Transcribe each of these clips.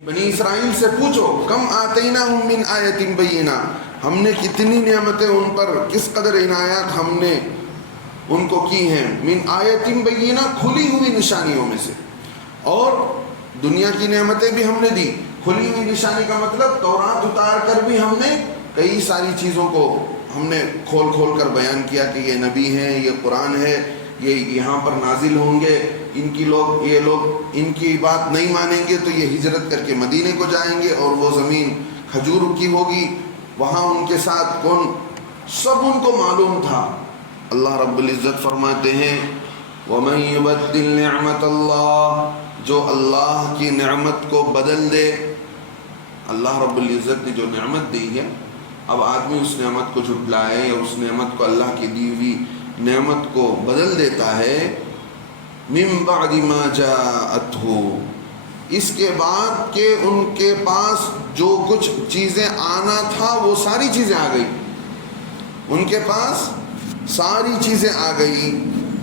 بنی اسرائیل سے پوچھو کم آتیناہم من آیت بینہ، ہم نے کتنی نعمتیں ان پر، کس قدر عنایات ہم نے ان کو کی ہیں، من آیت بینہ کھلی ہوئی نشانیوں میں سے، اور دنیا کی نعمتیں بھی ہم نے دی۔ کھلی ہوئی نشانی کا مطلب تورات اتار کر بھی ہم نے کئی ساری چیزوں کو ہم نے کھول کھول کر بیان کیا کہ یہ نبی ہیں، یہ قرآن ہے، یہ یہاں پر نازل ہوں گے، یہ لوگ ان کی بات نہیں مانیں گے تو یہ ہجرت کر کے مدینے کو جائیں گے اور وہ زمین کھجور کی ہوگی، وہاں ان کے ساتھ کون، سب ان کو معلوم تھا۔ اللہ رب العزت فرماتے ہیں وَمَن يُبَدِّلْ نِعْمَةَ اللَّهِ، جو اللہ کی نعمت کو بدل دے، اللہ رب العزت نے جو نعمت دی ہے، اب آدمی اس نعمت کو جھٹلائے یا اس نعمت کو، اللہ کی دی ہوئی نعمت کو بدل دیتا ہے، من بعد ما جاءته، اس کے بعد کہ ان کے پاس جو کچھ چیزیں آنا تھا وہ ساری چیزیں آ گئی، ان کے پاس ساری چیزیں آ گئی۔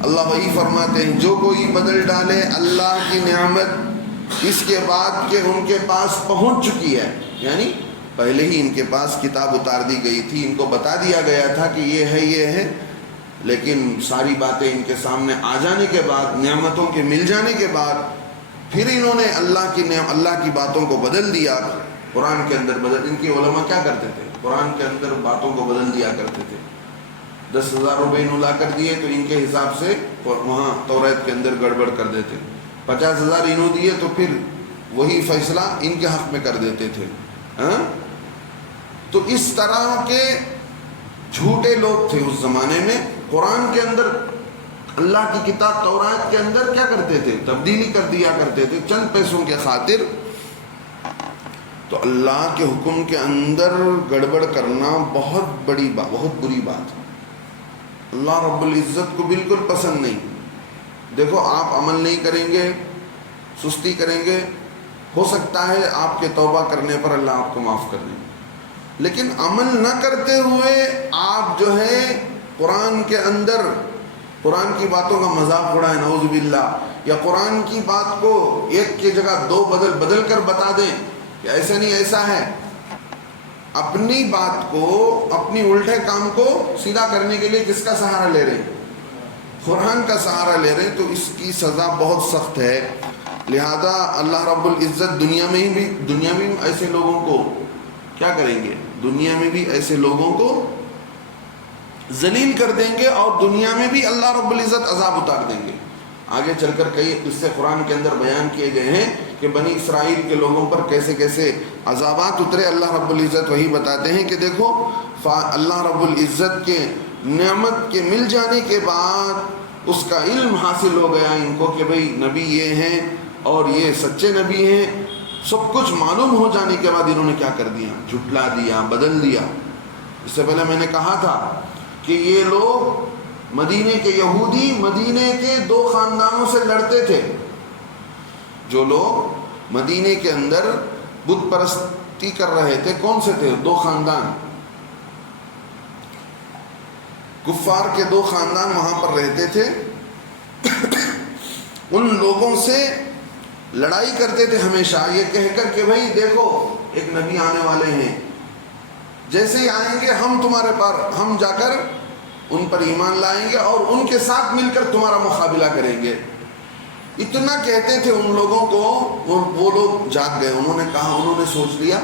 اللہ وہی فرماتے ہیں جو کوئی بدل ڈالے اللہ کی نعمت اس کے بعد کہ ان کے پاس پہنچ چکی ہے، یعنی پہلے ہی ان کے پاس کتاب اتار دی گئی تھی، ان کو بتا دیا گیا تھا کہ یہ ہے، لیکن ساری باتیں ان کے سامنے آ جانے کے بعد، نعمتوں کے مل جانے کے بعد، پھر انہوں نے اللہ کی باتوں کو بدل دیا۔ قرآن کے اندر ان کے علماء کیا کرتے تھے، قرآن کے اندر باتوں کو بدل دیا کرتے تھے۔ 10,000 روپے انہوں لا کر دیے تو ان کے حساب سے وہاں توریت کے اندر گڑبڑ کر دیتے، 50,000 انہوں دیے تو پھر وہی فیصلہ ان کے حق میں کر دیتے تھے۔ تو اس طرح کے جھوٹے لوگ تھے اس زمانے میں۔ قرآن کے اندر اللہ کی کتاب تورات کے اندر کیا کرتے تھے، تبدیلی کر دیا کرتے تھے چند پیسوں کے خاطر۔ تو اللہ کے حکم کے اندر گڑبڑ کرنا بہت بری بات ہے، اللہ رب العزت کو بالکل پسند نہیں۔ دیکھو آپ عمل نہیں کریں گے، سستی کریں گے، ہو سکتا ہے آپ کے توبہ کرنے پر اللہ آپ کو معاف کر دے، لیکن عمل نہ کرتے ہوئے آپ جو ہے قرآن کے اندر قرآن کی باتوں کا مذاق اڑائیں، نعوذ باللہ، یا قرآن کی بات کو ایک کی جگہ دو بدل کر بتا دیں کہ ایسا نہیں ایسا ہے، اپنی بات کو، اپنی الٹے کام کو سیدھا کرنے کے لیے کس کا سہارا لے رہے ہیں، قرآن کا سہارا لے رہے ہیں، تو اس کی سزا بہت سخت ہے۔ لہذا اللہ رب العزت دنیا میں بھی ایسے لوگوں کو کیا کریں گے، دنیا میں بھی ایسے لوگوں کو ذلیل کر دیں گے، اور دنیا میں بھی اللہ رب العزت عذاب اتار دیں گے۔ آگے چل کر کئی قصے قرآن کے اندر بیان کیے گئے ہیں کہ بنی اسرائیل کے لوگوں پر کیسے کیسے عذابات اترے۔ اللہ رب العزت وہی بتاتے ہیں کہ دیکھو اللہ رب العزت کے نعمت کے مل جانے کے بعد اس کا علم حاصل ہو گیا ان کو کہ بھئی نبی یہ ہیں اور یہ سچے نبی ہیں، سب کچھ معلوم ہو جانے کے بعد انہوں نے کیا کر دیا، جھٹلا دیا، بدل دیا۔ اس سے پہلے میں نے کہا تھا کہ یہ لوگ مدینے کے یہودی مدینے کے 2 خاندانوں سے لڑتے تھے۔ جو لوگ مدینے کے اندر بت پرستی کر رہے تھے، کون سے تھے، 2 خاندان، کفار کے 2 خاندان وہاں پر رہتے تھے۔ ان لوگوں سے لڑائی کرتے تھے ہمیشہ، یہ کہہ کر کہ بھائی دیکھو ایک نبی آنے والے ہیں، جیسے ہی آئیں گے ہم جا کر ان پر ایمان لائیں گے اور ان کے ساتھ مل کر تمہارا مقابلہ کریں گے۔ اتنا کہتے تھے ان لوگوں کو، وہ لوگ جاگ گئے، انہوں نے سوچ لیا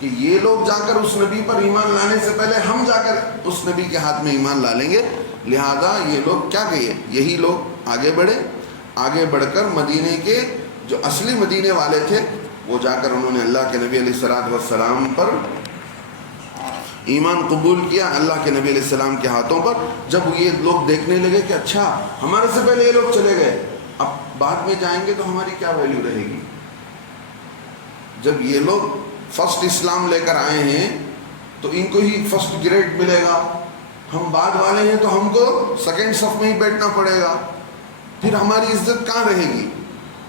کہ یہ لوگ جا کر اس نبی پر ایمان لانے سے پہلے ہم جا کر اس نبی کے ہاتھ میں ایمان لا لیں گے، لہذا یہ لوگ کیا کہیے، یہی لوگ آگے بڑھ کر مدینے کے جو اصلی مدینے والے تھے وہ جا کر انہوں نے اللہ کے نبی علیہ الصلوۃ والسلام پر ایمان قبول کیا، اللہ کے نبی علیہ السلام کے ہاتھوں پر۔ جب یہ لوگ دیکھنے لگے کہ اچھا ہمارے سے پہلے یہ لوگ چلے گئے، اب بعد میں جائیں گے تو ہماری کیا ویلیو رہے گی، جب یہ لوگ فرسٹ اسلام لے کر آئے ہیں تو ان کو ہی فرسٹ گریڈ ملے گا، ہم بعد والے ہیں تو ہم کو سیکنڈ صف میں ہی بیٹھنا پڑے گا، پھر ہماری عزت کہاں رہے گی۔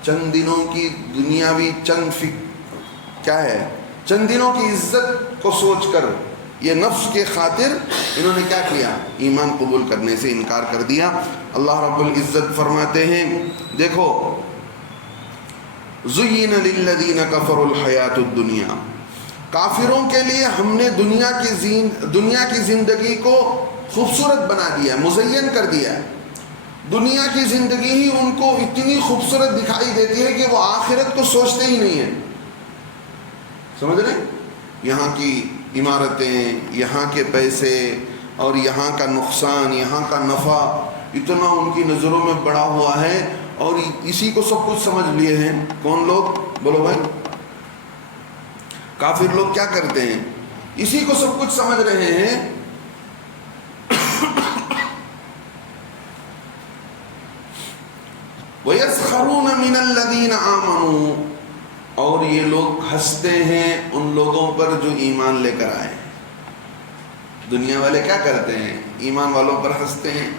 چند دنوں کی دنیاوی چند دنوں کی عزت کو سوچ کر یہ نفس کے خاطر انہوں نے کیا کیا، ایمان قبول کرنے سے انکار کر دیا۔ اللہ رب العزت فرماتے ہیں دیکھو زُيِّنَ لِلَّذِينَ كَفَرُوا الْحَيَاةُ الدُّنْيَا، کافروں کے لیے ہم نے دنیا کی زندگی کو خوبصورت بنا دیا، مزین کر دیا ہے. دنیا کی زندگی ہی ان کو اتنی خوبصورت دکھائی دیتی ہے کہ وہ آخرت کو سوچتے ہی نہیں ہیں. سمجھ رہے ہیں؟ یہاں کی عمارتیں، یہاں کے پیسے اور یہاں کا نقصان، یہاں کا نفع اتنا ان کی نظروں میں بڑا ہوا ہے، اور اسی کو سب کچھ سمجھ لیے ہیں. کون لوگ؟ بولو بھائی. کافر لوگ کیا کرتے ہیں؟ اسی کو سب کچھ سمجھ رہے ہیں. وَيَسْخَرُونَ مِنَ الَّذِينَ آمَنُوا، اور یہ لوگ ہنستے ہیں ان لوگوں پر جو ایمان لے کر آئے. دنیا والے کیا کرتے ہیں؟ ایمان والوں پر ہنستے ہیں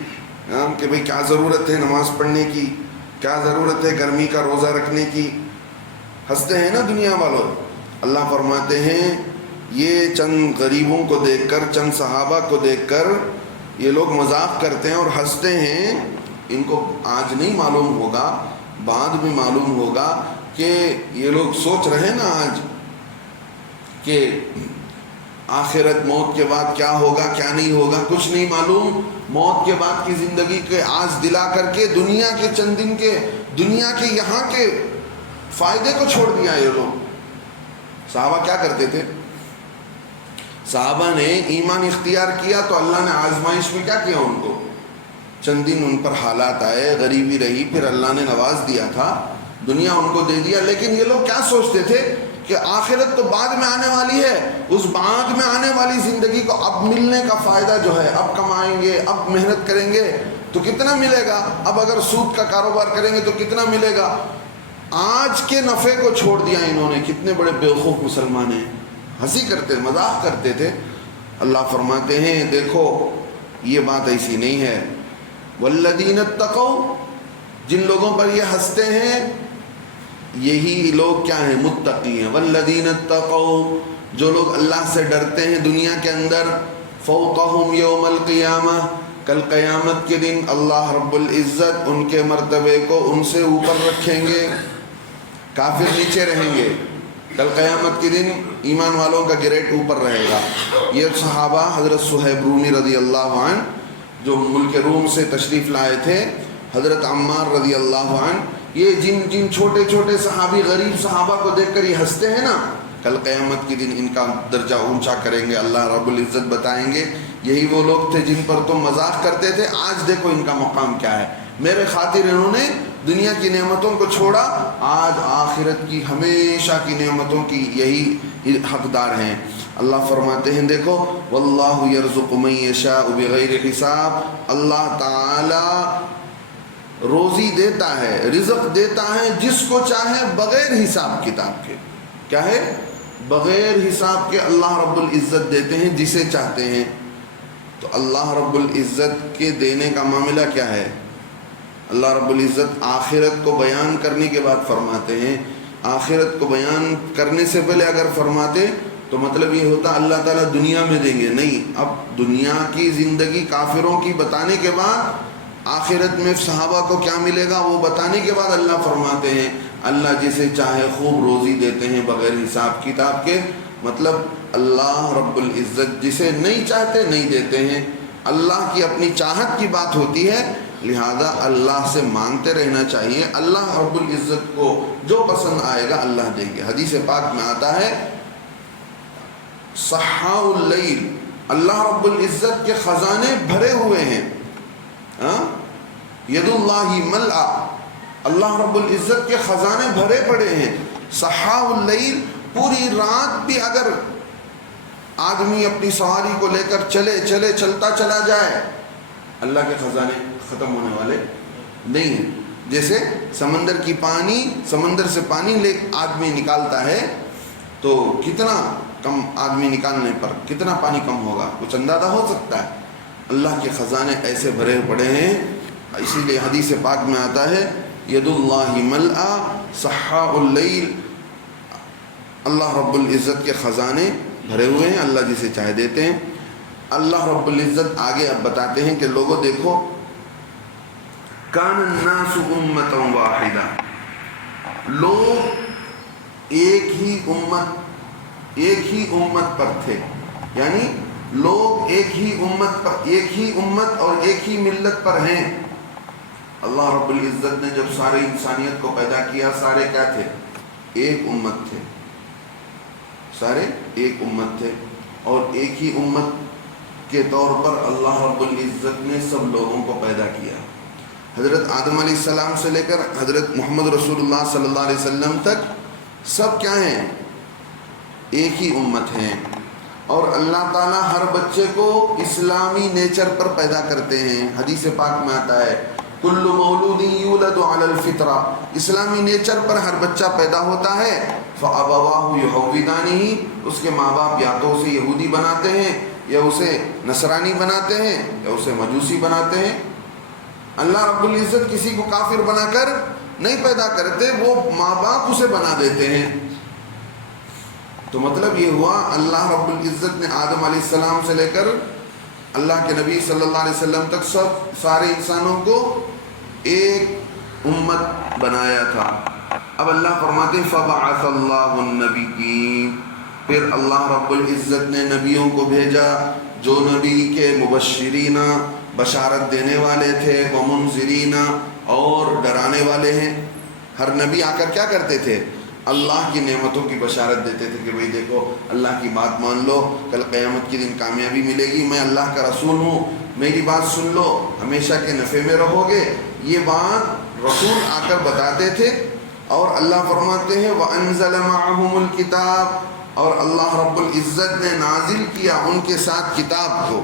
کہ بھئی کیا ضرورت ہے نماز پڑھنے کی، کیا ضرورت ہے گرمی کا روزہ رکھنے کی. ہنستے ہیں نا دنیا والوں. اللہ فرماتے ہیں یہ چند غریبوں کو دیکھ کر، چند صحابہ کو دیکھ کر یہ لوگ مذاق کرتے ہیں اور ہنستے ہیں. ان کو آج نہیں معلوم ہوگا، بعد میں معلوم ہوگا کہ یہ لوگ سوچ رہے ہیں نا آج کہ آخرت، موت کے بعد کیا ہوگا کیا نہیں ہوگا، کچھ نہیں معلوم. موت کے بعد کی زندگی کے آج دلا کر کے دنیا کے چند دن کے، دنیا کے یہاں کے فائدے کو چھوڑ دیا یہ لوگ. صحابہ کیا کرتے تھے؟ صحابہ نے ایمان اختیار کیا تو اللہ نے آزمائش میں کیا کیا؟ ان کو چند دن ان پر حالات آئے، غریبی رہی، پھر اللہ نے نواز دیا تھا، دنیا ان کو دے دیا. لیکن یہ لوگ کیا سوچتے تھے کہ آخرت تو بعد میں آنے والی ہے، اس بعد میں آنے والی زندگی کو اب ملنے کا فائدہ جو ہے، اب کمائیں گے، اب محنت کریں گے تو کتنا ملے گا، اب اگر سود کا کاروبار کریں گے تو کتنا ملے گا. آج کے نفع کو چھوڑ دیا انہوں نے. کتنے بڑے بیوقوف مسلمان ہیں. ہنسی کرتے، مذاق کرتے تھے. اللہ فرماتے ہیں دیکھو یہ بات ایسی نہیں ہے. والذین اتقوا، جن لوگوں پر یہ ہنستے ہیں یہی لوگ کیا ہیں؟ متقی ہیں. والذین اتقوا، جو لوگ اللہ سے ڈرتے ہیں دنیا کے اندر. فوقہم یوم القیامہ، کل قیامت کے دن اللہ رب العزت ان کے مرتبے کو ان سے اوپر رکھیں گے. کافر نیچے رہیں گے، کل قیامت کے دن ایمان والوں کا گریڈ اوپر رہے گا. یہ صحابہ حضرت صہیب رومی رضی اللہ عنہ جو ملک روم سے تشریف لائے تھے، حضرت عمار رضی اللہ عنہ، یہ جن چھوٹے چھوٹے صحابی غریب صحابہ کو دیکھ کر یہ ہنستے ہیں نا، کل قیامت کے دن ان کا درجہ اونچا کریں گے، اللہ رب العزت بتائیں گے یہی وہ لوگ تھے جن پر تم مذاق کرتے تھے، آج دیکھو ان کا مقام کیا ہے. میرے خاطر انہوں نے دنیا کی نعمتوں کو چھوڑا، آج آخرت کی ہمیشہ کی نعمتوں کی یہی حقدار ہیں. اللہ فرماتے ہیں دیکھو واللہ یرزق من یشاء بغیر حساب، اللہ تعالی روزی دیتا ہے، رزق دیتا ہے جس کو چاہے بغیر حساب کتاب کے. کیا ہے؟ بغیر حساب کے اللہ رب العزت دیتے ہیں جسے چاہتے ہیں. تو اللہ رب العزت کے دینے کا معاملہ کیا ہے؟ اللہ رب العزت آخرت کو بیان کرنے کے بعد فرماتے ہیں. آخرت کو بیان کرنے سے پہلے اگر فرماتے تو مطلب یہ ہوتا اللہ تعالیٰ دنیا میں دیں گے. نہیں، اب دنیا کی زندگی کافروں کی بتانے کے بعد آخرت میں صحابہ کو کیا ملے گا وہ بتانے کے بعد اللہ فرماتے ہیں اللہ جسے چاہے خوب روزی دیتے ہیں بغیر حساب کتاب کے. مطلب اللہ رب العزت جسے نہیں چاہتے نہیں دیتے ہیں. اللہ کی اپنی چاہت کی بات ہوتی ہے، لہذا اللہ سے مانگتے رہنا چاہیے. اللہ رب العزت کو جو پسند آئے گا اللہ دیں گے. حدیث پاک میں آتا ہے صحاء اللیل، اللہ رب العزت کے خزانے بھرے ہوئے ہیں. ید اللہ ملأ، اللہ رب العزت کے خزانے بھرے پڑے ہیں. صحاء اللیل، پوری رات بھی اگر آدمی اپنی سواری کو لے کر چلتا چلا جائے، اللہ کے خزانے ختم ہونے والے نہیں ہیں. جیسے سمندر سے پانی لے آدمی نکالتا ہے تو کتنا کم آدمی نکالنے پر کتنا پانی کم ہوگا، کچھ اندازہ ہو سکتا ہے. اللہ کے خزانے ایسے بھرے پڑے ہیں. اسی لیے حدیث پاک میں آتا ہے ید اللہ ملأ صحاء اللیل، اللہ رب العزت کے خزانے بھرے ہوئے ہیں، اللہ جسے چاہے دیتے ہیں. اللہ رب العزت آگے اب بتاتے ہیں کہ لوگوں دیکھو کان الناس امۃ واحدہ، لوگ ایک ہی امت پر تھے، یعنی لوگ ایک ہی امت اور ایک ہی ملت پر ہیں۔ اللہ رب العزت نے جب ساری انسانیت کو پیدا کیا، سارے کیا تھے؟ ایک امت تھے، سارے ایک امت تھے، اور ایک ہی امت کے طور پر اللہ رب العزت نے سب لوگوں کو پیدا کیا۔ حضرت آدم علیہ السلام سے لے کر حضرت محمد رسول اللہ صلی اللہ علیہ وسلم تک سب کیا ہیں؟ ایک ہی امت ہیں۔ اور اللہ تعالیٰ ہر بچے کو اسلامی نیچر پر پیدا کرتے ہیں۔ حدیث پاک میں آتا ہے کل مولود یولد علی الفطرہ، اسلامی نیچر پر ہر بچہ پیدا ہوتا ہے۔ فابواہ یحودانہ، اس کے ماں باپ یا تو اسے یہودی بناتے ہیں، یا اسے نصرانی بناتے ہیں، یا اسے مجوسی بناتے ہیں۔ اللہ رب العزت کسی کو کافر بنا کر نہیں پیدا کرتے، وہ ماں باپ اسے بنا دیتے ہیں۔ تو مطلب یہ ہوا اللہ رب العزت نے آدم علیہ السلام سے لے کر اللہ کے نبی صلی اللہ علیہ وسلم تک سارے انسانوں کو ایک امت بنایا تھا۔ اب اللہ فرماتے ہیں فبعث اللہ النبیین، پھر اللہ رب العزت نے نبیوں کو بھیجا، جو نبی کے مبشرین، بشارت دینے والے تھے، ومنذرین، اور ڈرانے والے ہیں۔ ہر نبی آ کر کیا کرتے تھے؟ اللہ کی نعمتوں کی بشارت دیتے تھے کہ بھئی دیکھو اللہ کی بات مان لو، کل قیامت کے دن کامیابی ملے گی، میں اللہ کا رسول ہوں، میری بات سن لو، ہمیشہ کے نفع میں رہو گے۔ یہ بات رسول آ کر بتاتے تھے۔ اور اللہ فرماتے ہیں وَأَنزَلَ مَعَهُمُ الْكِتَابَ، اور اللہ رب العزت نے نازل کیا ان کے ساتھ کتاب کو۔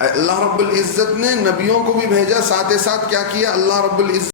اللہ رب العزت نے نبیوں کو بھی بھیجا، ساتھ ساتھ کیا کیا اللہ رب العزت